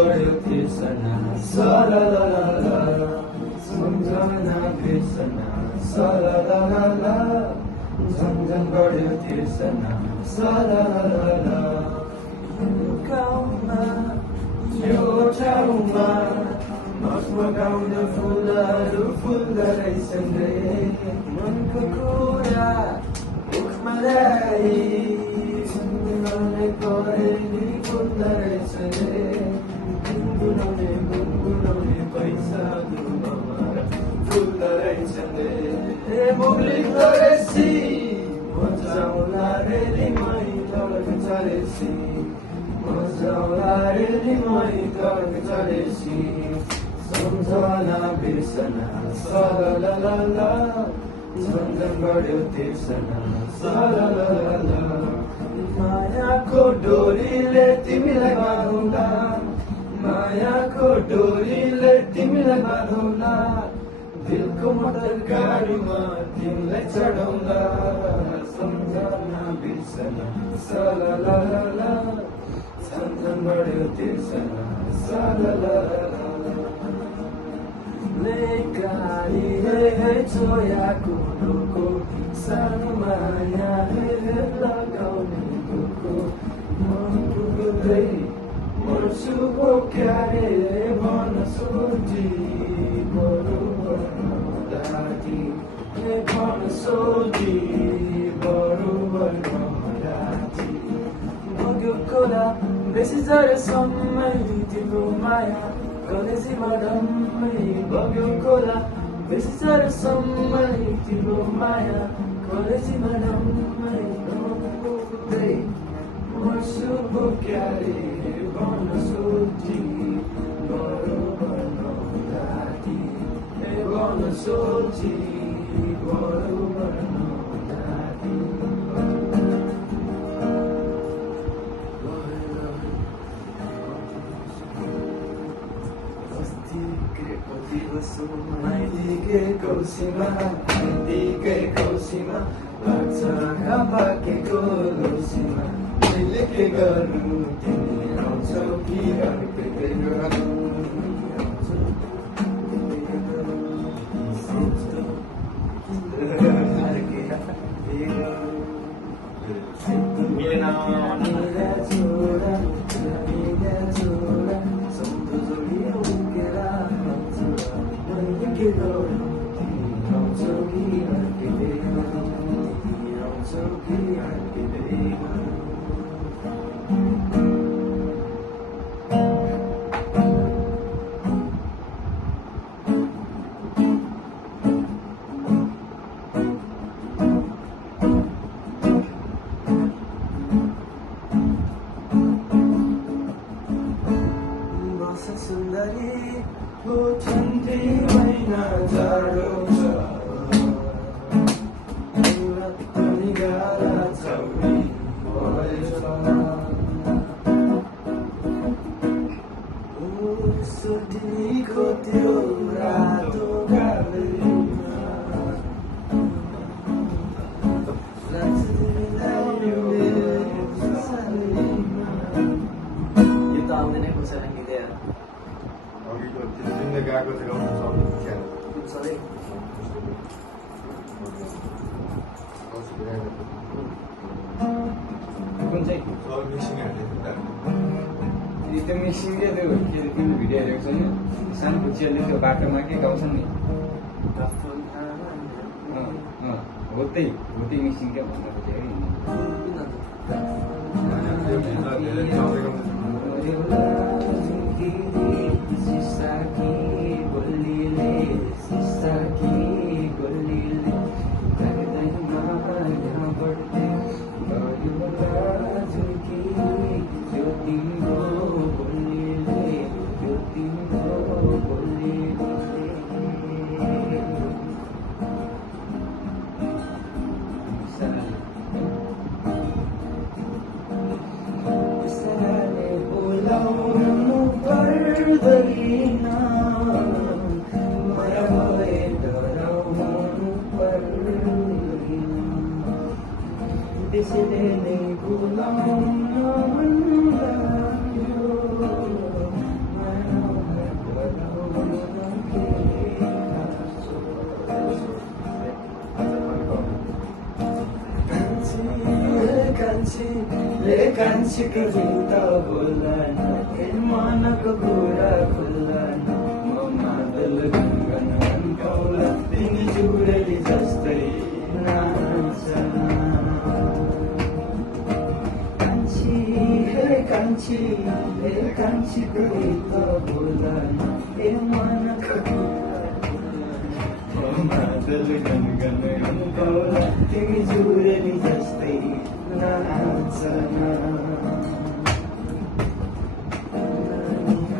बढ्यो तिर्सना सलललला सम्झना बिर्सना सलललला झन्झन बढ्यो तिर्सना सलललला गाउँमा यो ठाउँमा मगाउँद फुलहरू फुल्दो रहेछन् रे मनको कुरा मुखमा ल्याई सुन्ने परेली फुल्दो रहेछन् रे गुनगुनाउने पैसा दुर्गमा फुल्दो रहेछन् रे मुगलिँदो रहेছি मजाउला रेलीमै तडक चलेছি मजाउला रेलीमै तडक चलेছি सम्झना बिर्सना सलललला झन्झन बढ्यो तिर्सना सलललला मायाको डोरीले तिमीलाई बाँधौँला मायाको डोरीले तिमीलाई बाँधौँला दिलको मोटर गाडीमा तिमीलाई चढाउँला सम्झना बिर्सना सलललला झन्झन बढ्यो तिर्सना सलललला गाडी हे छोयाको डोको सानो माया हे लगाउने डोको मन पुग्दै मर्छु हो क्यारे भन सोधी बरोबर राती हे भन सोधी बरोबर राती बग्यो कोला बेसी जरेसम्मै तिम्रो माया कलेजीमा डम्मै बग्यो खोला बेसी जरेसम्मै तिम्रो माया कलेजीमा डम्मै पुग्दै मर्छु हो क्यारे भन सोधी बरोबर राती हे भन सोधी बरोबर राती दिगेको सीमा लाग्छ आँखा पाकेको सीमा मैले के गर्नु तिमी आउँछौ कि अर्कै गर्नु सुन्दरी हो ठन्डी महिना जाडो छ पनि गारा छौरी सोधीको त्यो रातो गाडीमा यो त आउँदैन कसैलाई मिलेर गएको थियो सधैँ कुन चाहिँ त्यो मिक्सिङले त्यो के अरे तिम्रो भिडियो हेरेको छैन सानो खुचियाले त्यो बाटोमा के गाउँछन् नि हो त्यही मिक्सिङ क्या भन्नु कान्छीको गीत बोल्दैन मनको कुरा खुल्दैन म मादल गङ्गन कौला तिमी जुरेली जस्तै नाच्छ कान्छी हे कान्छीको गीत बोल्दैन मनको कुरा मादल गङ्गन कौला तिमी जुरेली जस्तै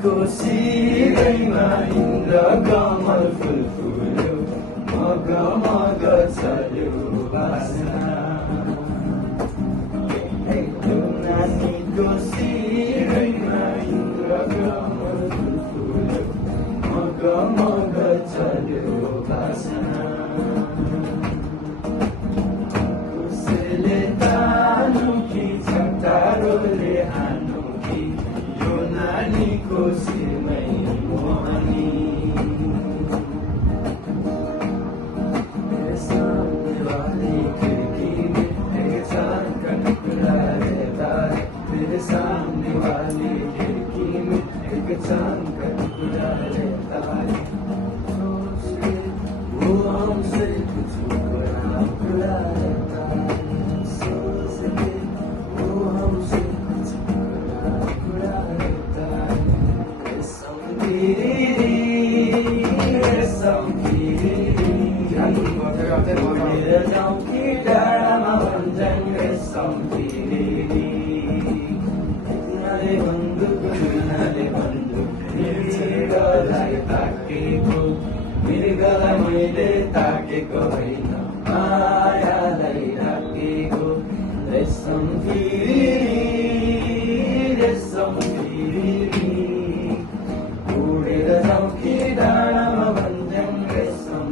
कोसिरैमा इन्द्र कमल फुल फुल्यो मग चल्यो बासना नानी कोसिरैमा इन्द्र कमल फुल फुल्यो मग चल्यो बासना तारोले हानुकी यो नानीको शिरमै मोहनी सामने खिड्की में एक चांद का टुकड़ा रहता है मेरे सामने वाली खिड़की में एक चांद का टुकड़ा रहता है वो हमसे कुछ बड़ा खुला रहता है सोचते डाँडामा भन्छन् मृगलाई ताकेको मृगलाई मैले ताकेको होइन मायालाई ढाकेको रेशम फिरी उडेर जाउँ कि डाँडामा भन्छन् रेशम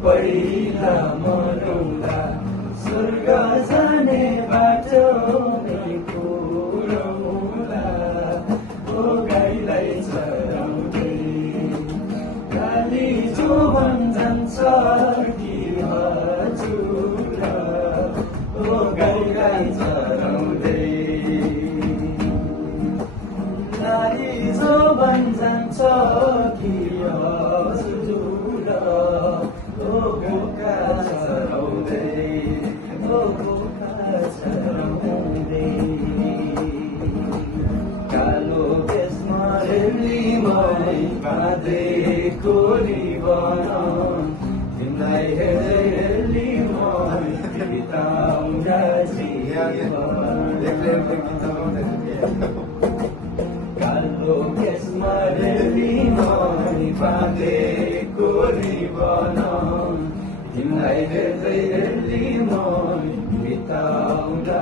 पहिला मरौँला स्वर्ग जाने बाटो पुरौँला ओ गाईलाई चराउँदै काली जोवन जान्छ कि हजुर ओ गाईलाई चराउँदै काली जोवन जान्छ कि हजुर ओ बोका चराउँदै कालो केसमा रेली मै बाँधेको रिबन तिमीलाई हेर्दै रेली मै बिताउँदा कालो केसमा रेली मै बाँधेको रिबन तिमीलाई हेर्दै हेर्दै म बिताउँदा